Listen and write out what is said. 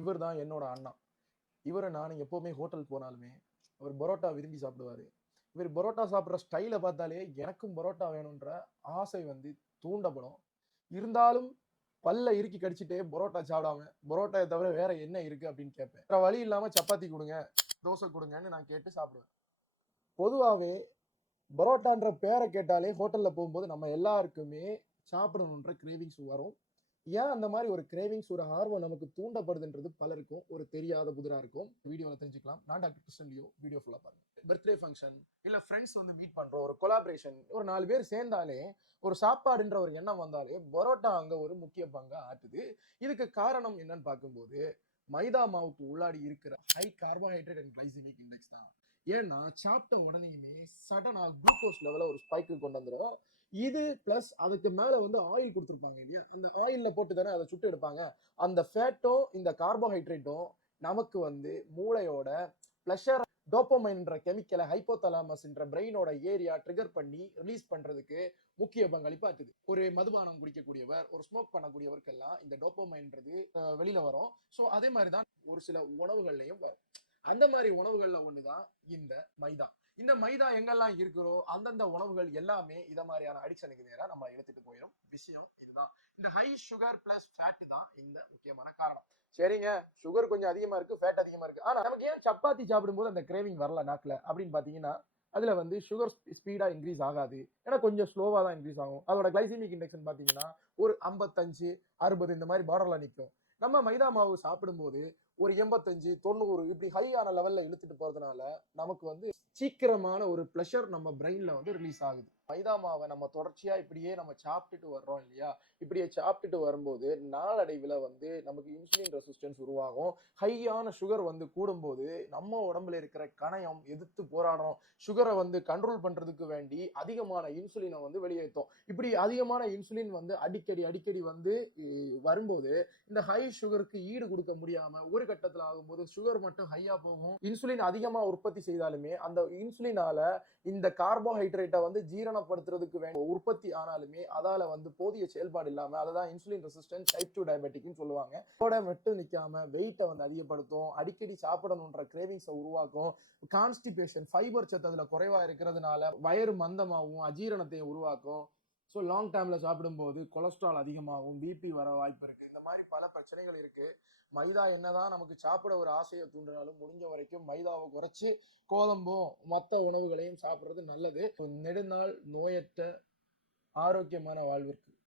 இவர் தான் என்னோட அண்ணா. இவரை நான் எப்பவுமே ஹோட்டல் போனாலுமே அவர் பரோட்டா விரும்பி சாப்பிடுவாரு. இவர் பரோட்டா சாப்பிடுற ஸ்டைல பார்த்தாலே எனக்கும் பரோட்டா வேணும்ன்ற ஆசை தூண்டப்படும். இருந்தாலும் பல்ல இறுக்கி கடிச்சிட்டே பரோட்டா சாப்பிடாம பரோட்டாவை தவிர வேற என்ன இருக்கு அப்படின்னு கேட்பேன். வேற வழி இல்லாம சப்பாத்தி கொடுங்க, தோசை கொடுங்கன்னு நான் கேட்டு சாப்பிடுவேன். பொதுவாவே பரோட்டான்ற பேரை கேட்டாலே ஹோட்டல்ல போகும்போது நம்ம எல்லாருக்குமே சாப்பிடணுன்ற கிரேவிங்ஸ் வரும். ஏன் அந்த மாதிரி ஒரு கிரேவிங்ஸ், ஒரு ஆர்வம் நமக்கு தூண்டப்படுதுன்றது பலருக்கும் ஒரு தெரியாத புதிரா இருக்கும். வீடியோல தெரிஞ்சுக்கலாம். நான் டாக்டர் கிருஷ்ணன் லியோ. வீடியோ ஃபுல்லா பாருங்க. பர்த்டே ஃபங்க்ஷன் இல்ல ஃப்ரெண்ட்ஸ் மீட் பண்றோம், ஒரு கொலாபரேஷன், ஒரு 4 பேர் சேர்ந்தாலே ஒரு சாப்பாடுன்ற ஒரு எண்ணம் வந்தாலே பரோட்டா அங்க ஒரு முக்கிய பங்கா ஆட்டுது. இதுக்கு காரணம் என்னன்னு பார்க்கும்போது மைதா மாவுக்கு உள்ளாடி இருக்கிற high carbohydrate and glycaemic index தான். ஏன்னா சாப்பிட்ட உடனேயுமே சடனா குளுக்கோஸ் லெவல ஒரு ஸ்பைக்கு கொண்டு வந்துடும். இது பிளஸ் அதுக்கு மேல ஆயில் கொடுத்துருப்பாங்க இல்லையா, அந்த ஆயில்ல போட்டு தானே அதை சுட்டு எடுப்பாங்க. அந்த ஃபேட்டும் இந்த கார்போஹைட்ரேட்டும் நமக்கு மூளையோட பிளஷர் டோப்பமைன்ற கெமிக்கலை ஹைப்போதலாமஸ் என்ற பிரெயினோட ஏரியா ட்ரிகர் பண்ணி ரிலீஸ் பண்றதுக்கு முக்கிய பங்களிப்பாட்டுது. ஒரு மதுபானம் குடிக்கக்கூடியவர், ஒரு ஸ்மோக் பண்ணக்கூடியவருக்கெல்லாம் இந்த டோப்பமைன்றது வெளியில வரும். ஸோ அதே மாதிரி தான் ஒரு சில உணவுகள்லையும் வரும். அந்த மாதிரி உணவுகள்ல ஒண்ணுதான் இந்த மைதா. இந்த மைதா எங்கெல்லாம் இருக்கிறோ அந்தந்த உணவுகள் எல்லாமே இத மாதிரியான அடிக்ஷனுக்கு நேரா நம்ம எடுத்துட்டு போயிடும். விஷயம் இதுதான். இந்த ஹை சுகர் பிளஸ் ஃபேட் தான் இந்த முக்கியமான காரணம். சரிங்க, சுகர் கொஞ்சம் அதிகமா இருக்கு, ஃபேட் அதிகமா இருக்கு, ஆனா நமக்கு ஏன் சப்பாத்தி சாப்பிடும்போது அந்த கிரேவிங் வரல நாக்குல அப்படின்னு பாத்தீங்கன்னா, அதுல சுகர் ஸ்பீடா இன்க்ரீஸ் ஆகாது. ஏன்னா கொஞ்சம் ஸ்லோவா தான் இன்க்ரீஸ் ஆகும். அதோட கிளைசிமிக் இண்டெக்ஸ் பாத்தீங்கன்னா ஒரு 55 60 இந்த மாதிரி பார்டர்ல நிற்கும். நம்ம மைதா மாவு சாப்பிடும்போது ஒரு 85 90 இப்படி ஹை ஆன லெவல்ல இழுத்துட்டு போறதுனால நமக்கு சீக்கிரமான ஒரு பிளஷர் நம்ம பிரெயின்ல ரிலீஸ் ஆகுது. மைதா மாவை நம்ம தொடர்ச்சியா இப்படியே நம்ம சாப்பிட்டுட்டு வர்றோம் இல்லையா, இப்படியே சாப்பிட்டுட்டு வரும்போது நாளடைவில் நமக்கு இன்சுலின் ரெசிஸ்டன்ஸ் உருவாகும். ஹையான சுகர் கூடும்போது நம்ம உடம்புல இருக்கிற கணையம் எதிர்த்து போராடும். சுகரை கண்ட்ரோல் பண்றதுக்கு வேண்டி அதிகமான இன்சுலினை வெளியேற்றும். இப்படி அதிகமான இன்சுலின் அடிக்கடி அடிக்கடி வரும்போது இந்த ஹை சுகருக்கு ஈடு கொடுக்க முடியாம ஒரு கட்டத்துல ஆகும்போது சுகர் மட்டும் ஹையா போகும். இன்சுலின் அதிகமா உற்பத்தி செய்தாலுமே அந்த இன்சுலினால இந்த கார்போஹைட்ரேட்டை ஜீரணப்படுத்துறதுக்கு வேண்டிய உற்பத்தி ஆனாலுமே அதால போதிய செயல்பாடு இல்லாம அததான் இன்சுலின் ரெசிஸ்டன்ஸ் டைப் 2 டயபெட்டிக்னு சொல்லுவாங்க. அதோட மட்டும் நிக்காம வெயிட்டை அதிகப்படுத்தும், அடிக்கடி சாப்பிடணுன்ற கிரேவிங்ஸை உருவாக்கும். கான்ஸ்டிபேஷன், ஃபைபர் சத்து அதுல குறைவா இருக்கிறதுனால வயிறு மந்தமாகவும் அஜீரணத்தை உருவாக்கும். ஸோ லாங் டேர்ம்ல சாப்பிடும்போது கொலஸ்ட்ரால் அதிகமாகும், பிபி வர வாய்ப்பு இருக்கு. இந்த மாதிரி பல பிரச்சனைகள் இருக்கு. மைதா என்னதான் நமக்கு சாப்பிட ஒரு ஆசையை தூண்டினாலும் முடிஞ்ச வரைக்கும் மைதாவை குறைச்சி கோதம்பும் மற்ற உணவுகளையும் சாப்பிடுறது நல்லது. நெடுநாள் நோயற்ற ஆரோக்கியமான வாழ்விற்கு